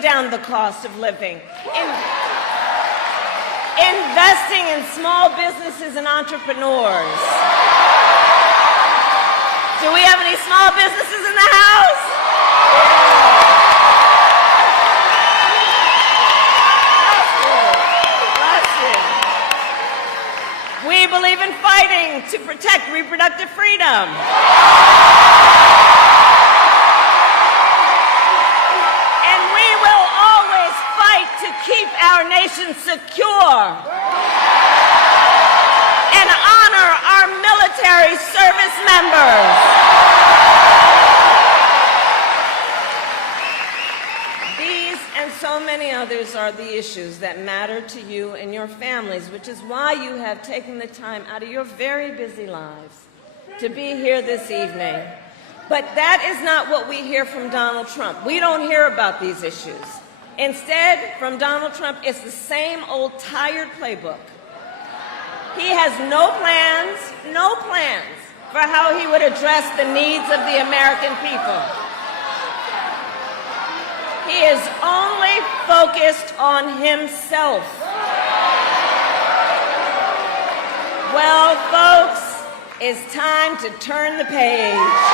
bring down the cost of living. Investing in small businesses and entrepreneurs. Do we have any small businesses in the house? We believe in fighting to protect reproductive freedom. And we will always fight to keep our nation secure and honor our military service members. These and so many others are the issues that matter to you and your families, which is why you have taken the time out of your very busy lives to be here this evening. But that is not what we hear from Donald Trump. We don't hear about these issues. Instead, from Donald Trump, it's the same old tired playbook. He has no plans for how he would address the needs of the American people. He is only focused on himself. Well, folks, it's time to turn the page. It's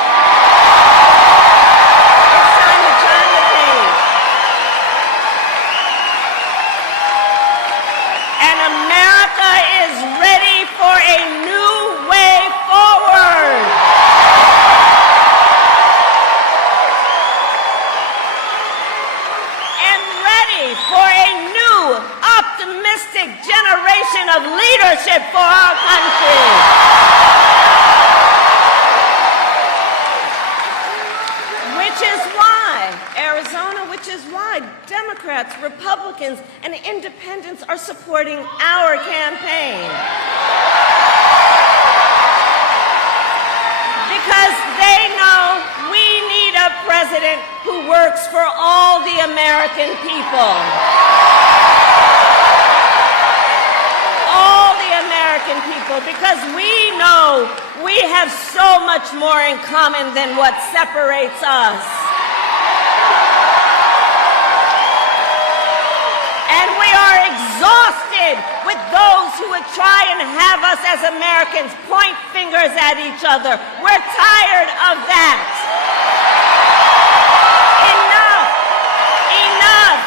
time to turn the page. And America is ready for a new way forward. And ready for a new, optimistic generation of leadership for our country. Which is why Democrats, Republicans, and independents are supporting our campaign. Because they know we need a president who works for all the American people. All the American people, because we know we have so much more in common than what separates us. And we are exhausted with those who would try and have us as Americans point fingers at each other. We're tired of that. Enough. Enough.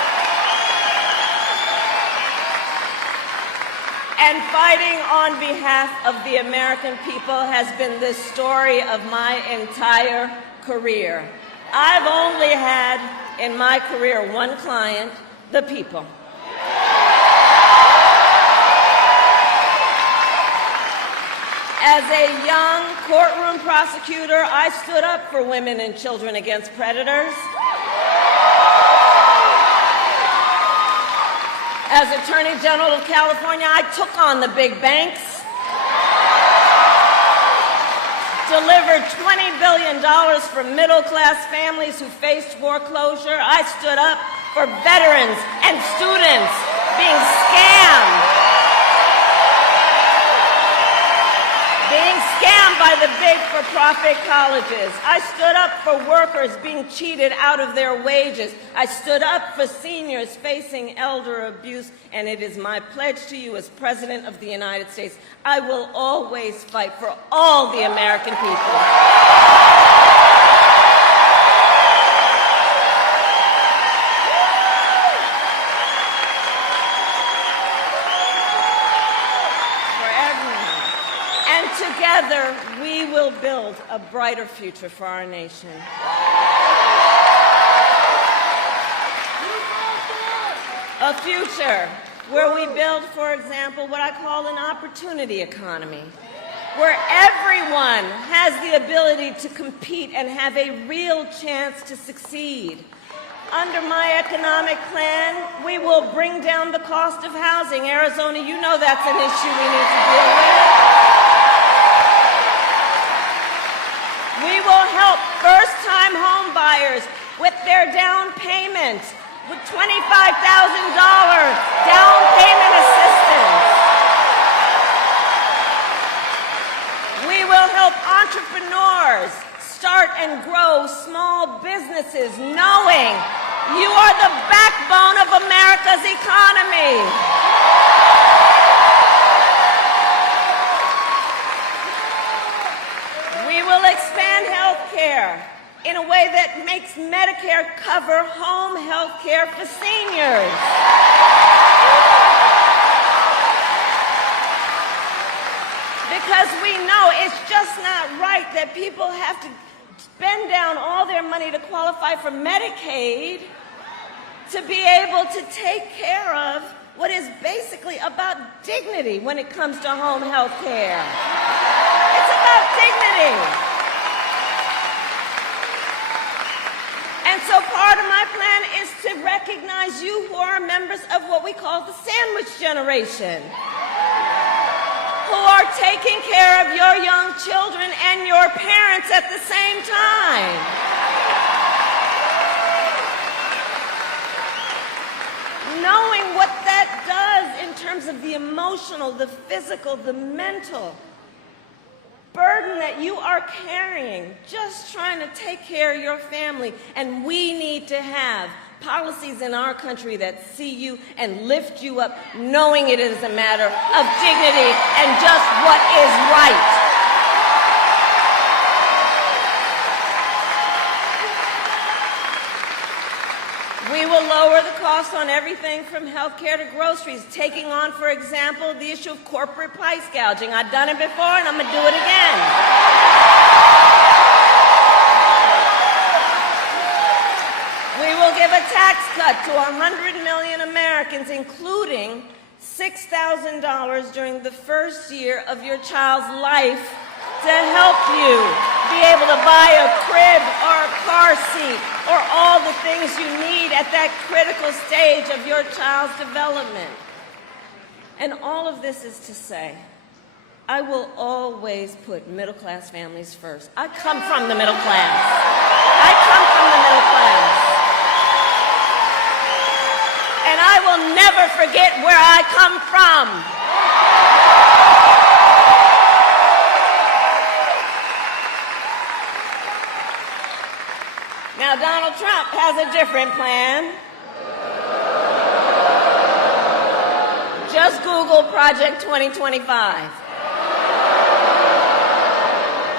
And fighting on behalf of the American people has been the story of my entire career. I've only had in my career one client, the people. As a young courtroom prosecutor, I stood up for women and children against predators. As Attorney General of California, I took on the big banks, delivered $20 billion for middle-class families who faced foreclosure. I stood up for veterans and students being scammed by the big for-profit colleges. I stood up for workers being cheated out of their wages. I stood up for seniors facing elder abuse, and it is my pledge to you as President of the United States, I will always fight for all the American people. Together, we will build a brighter future for our nation. A future where we build, for example, what I call an opportunity economy, where everyone has the ability to compete and have a real chance to succeed. Under my economic plan, we will bring down the cost of housing. Arizona, you know that's an issue we need to deal with. We will help first-time home buyers with their down payment, with $25,000 down payment assistance. We will help entrepreneurs start and grow small businesses, knowing you are the backbone Medicare cover home health care for seniors. Because we know it's just not right that people have to spend down all their money to qualify for Medicaid to be able to take care of what is basically about dignity when it comes to home health care. It's about dignity. And so part of my plan is to recognize you who are members of what we call the sandwich generation, who are taking care of your young children and your parents at the same time. Knowing what that does in terms of the emotional, the physical, the mental burden that you are carrying, just trying to take care of your family. And we need to have policies in our country that see you and lift you up, knowing it is a matter of dignity and just what is right. We will lower the cost on everything from health care to groceries, taking on, for example, the issue of corporate price gouging. I've done it before, and I'm going to do it again. We will give a tax cut to 100 million Americans, including $6,000 during the first year of your child's life to help you be able to buy a crib or a car seat or all the things you need at that critical stage of your child's development. And all of this is to say, I will always put middle-class families first. I come from the middle class. I come from the middle class. And I will never forget where I come from. Now, Donald Trump has a different plan. Just Google Project 2025.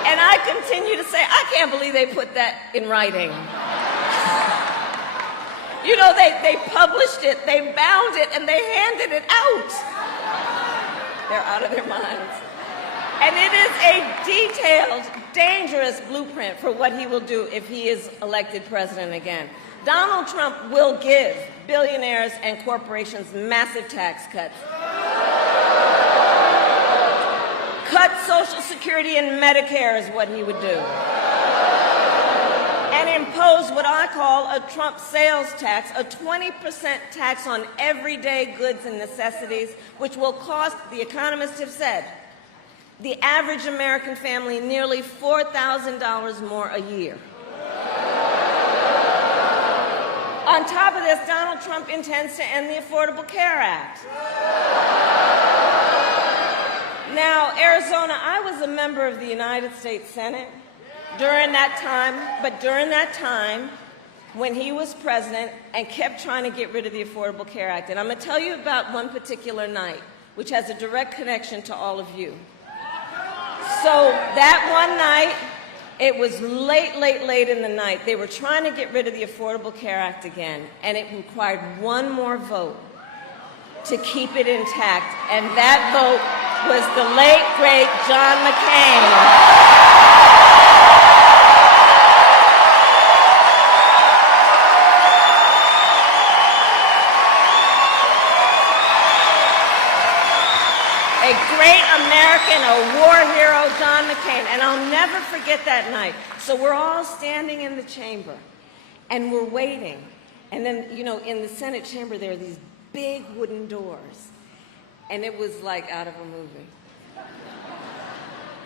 And I continue to say, I can't believe they put that in writing. You know, they published it, they bound it, and they handed it out. They're out of their minds. And it is a detailed, dangerous blueprint for what he will do if he is elected president again. Donald Trump will give billionaires and corporations massive tax cuts. Cut Social Security and Medicare is what he would do. And impose what I call a Trump sales tax, a 20% tax on everyday goods and necessities, which will cost, the economists have said, the average American family nearly $4,000 more a year. On top of this, Donald Trump intends to end the Affordable Care Act. Now, Arizona, I was a member of the United States Senate during that time, when he was president and kept trying to get rid of the Affordable Care Act. And I'm going to tell you about one particular night, which has a direct connection to all of you. So that one night, it was late in the night. They were trying to get rid of the Affordable Care Act again, and it required one more vote to keep it intact. And that vote was the late, great John McCain. A great American, a war hero, John McCain. And I'll never forget that night. So we're all standing in the chamber, and we're waiting. And then, you know, in the Senate chamber, there are these big wooden doors. And it was like out of a movie.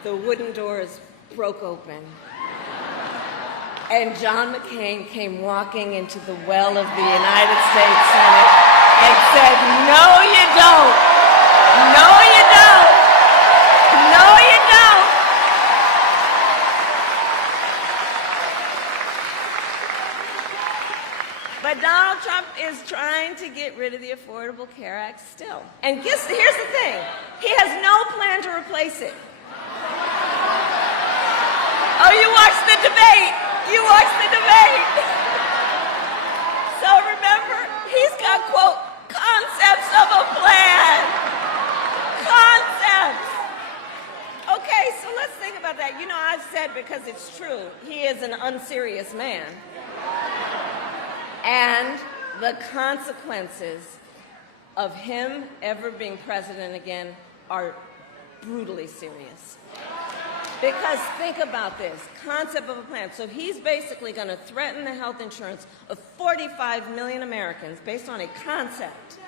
The wooden doors broke open. And John McCain came walking into the well of the United States Senate and said, "No, you don't. No, you don't. No, you don't." But Donald Trump is trying to get rid of the Affordable Care Act still. And here's the thing. He has no plan to replace it. Oh, you watched the debate. You watched the debate. So remember, he's got, quote, concepts of a plan. Concepts. Okay, so let's think about that. You know, I've said, because it's true, he is an unserious man. And the consequences of him ever being president again are brutally serious. Because think about this, concept of a plan. So he's basically going to threaten the health insurance of 45 million Americans based on a concept.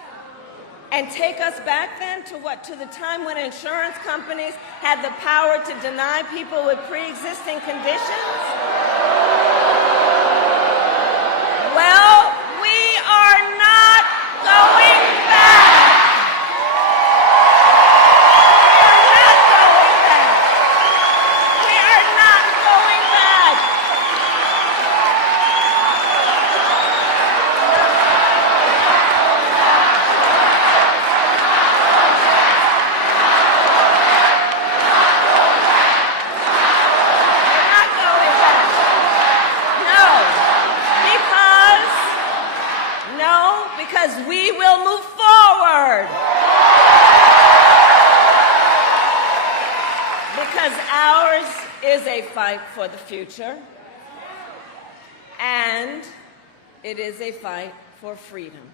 And take us back then to what? To the time when insurance companies had the power to deny people with pre-existing conditions? Well, we are not going back. We will move forward. Because ours is a fight for the future, and it is a fight for freedom.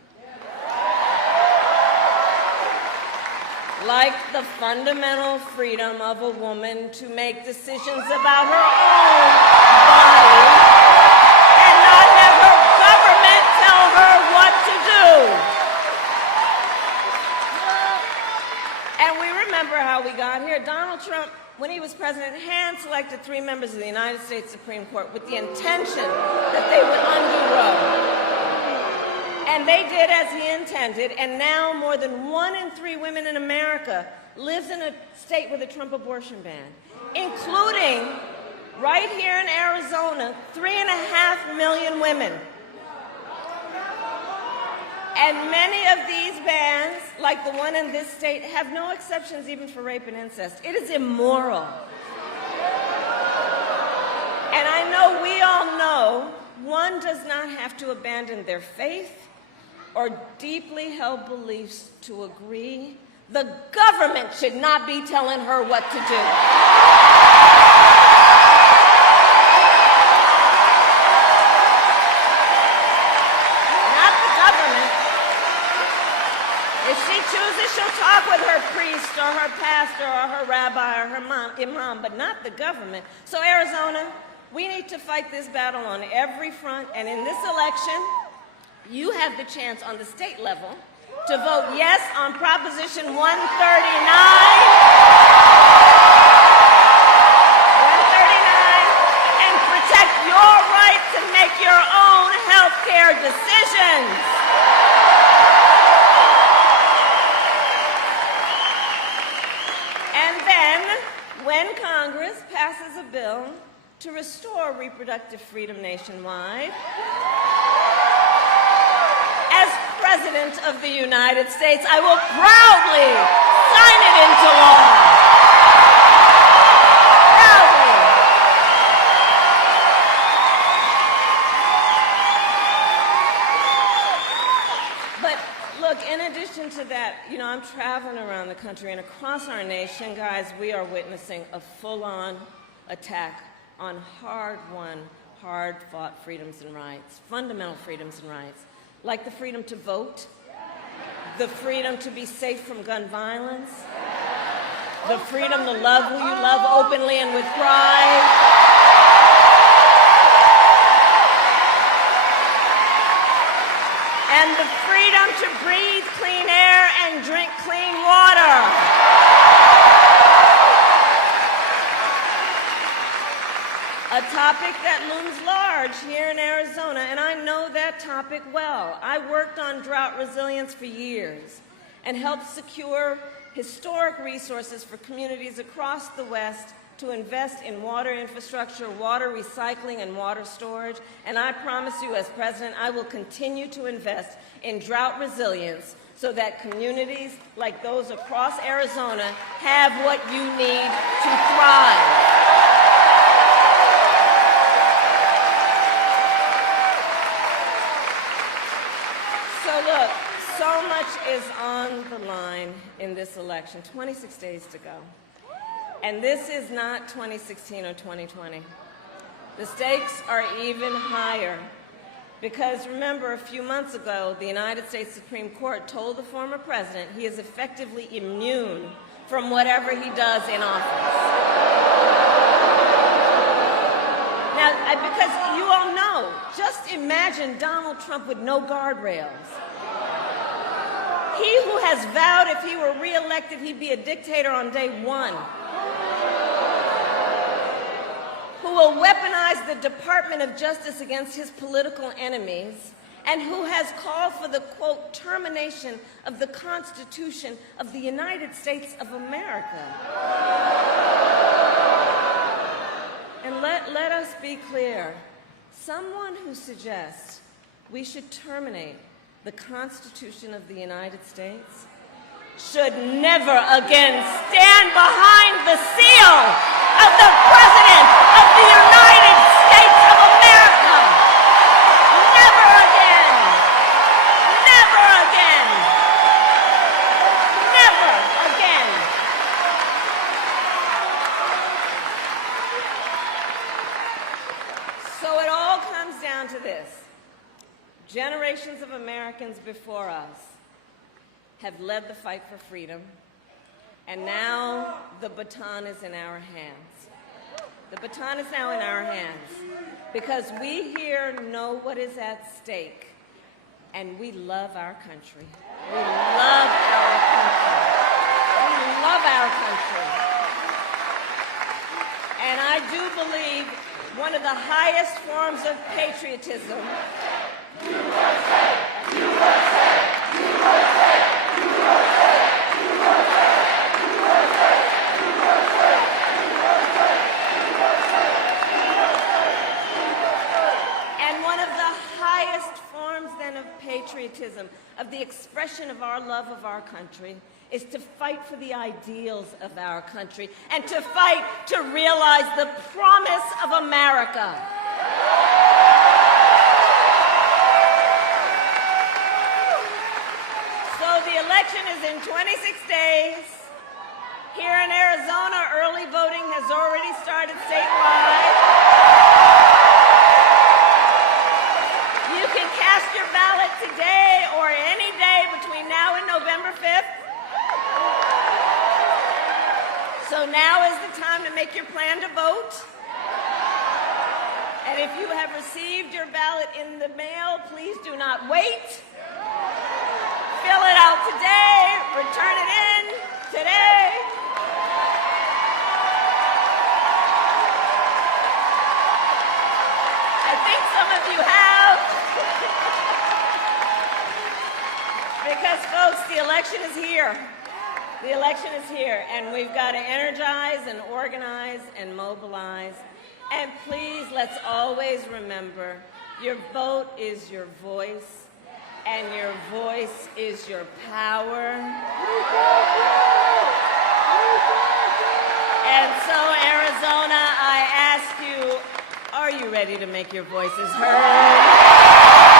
Like the fundamental freedom of a woman to make decisions about her own body and not have her government tell her what to do. And we remember how we got here. Donald Trump, when he was president, hand-selected 3 members of the United States Supreme Court with the intention that they would undo Roe. And they did as he intended, and now more than 1 in 3 women in America lives in a state with a Trump abortion ban, including, right here in Arizona, 3.5 million women. And many of these bans, like the one in this state, have no exceptions even for rape and incest. It is immoral. And I know we all know one does not have to abandon their faith or deeply held beliefs to agree. The government should not be telling her what to do. Not the government. If she chooses, she'll talk with her priest or her pastor or her rabbi or her imam, but not the government. So Arizona, we need to fight this battle on every front, and in this election, you have the chance on the state level to vote yes on Proposition 139 and protect your right to make your own health care decisions. And then, when Congress passes a bill to restore reproductive freedom nationwide, as President of the United States, I will proudly sign it into law. Proudly. But look, in addition to that, you know, I'm traveling around the country, and across our nation, guys, we are witnessing a full-on attack on hard-won, hard-fought freedoms and rights, fundamental freedoms and rights, like the freedom to vote, the freedom to be safe from gun violence, the freedom to love who you love openly and with pride, and the freedom to breathe clean air and drink clean water. A topic that looms large here in Arizona, and I know that topic well. I worked on drought resilience for years and helped secure historic resources for communities across the West to invest in water infrastructure, water recycling, and water storage. And I promise you, as president, I will continue to invest in drought resilience so that communities like those across Arizona have what you need to thrive. So look, so much is on the line in this election. 26 days to go. And this is not 2016 or 2020. The stakes are even higher because, remember, a few months ago, the United States Supreme Court told the former president he is effectively immune from whatever he does in office. Now, because you all know, just imagine Donald Trump with no guardrails. He who has vowed if he were reelected he'd be a dictator on day one, who will weaponize the Department of Justice against his political enemies, and who has called for the, quote, termination of the Constitution of the United States of America. And let us be clear. Someone who suggests we should terminate the Constitution of the United States should never again stand behind the seal of the President of the United States of America. Never again. Never again. Never again. So it all comes down to this. Generations of Americans before us have led the fight for freedom, and now the baton is in our hands. The baton is now in our hands because we here know what is at stake, and we love our country. We love our country. We love our country. And I do believe one of the highest forms of patriotism patriotism, of the expression of our love of our country, is to fight for the ideals of our country and to fight to realize the promise of America. So the election is in 26 days. Here in Arizona, early voting has already started statewide. You can cast your ballot today or any day between now and November 5th. So now is the time to make your plan to vote. And if you have received your ballot in the mail, please do not wait. Fill it out today, return it in today. I think some of you have. Because, folks, the election is here. The election is here, and we've got to energize and organize and mobilize. And please, let's always remember, your vote is your voice, and your voice is your power. And so, Arizona, I ask you, are you ready to make your voices heard?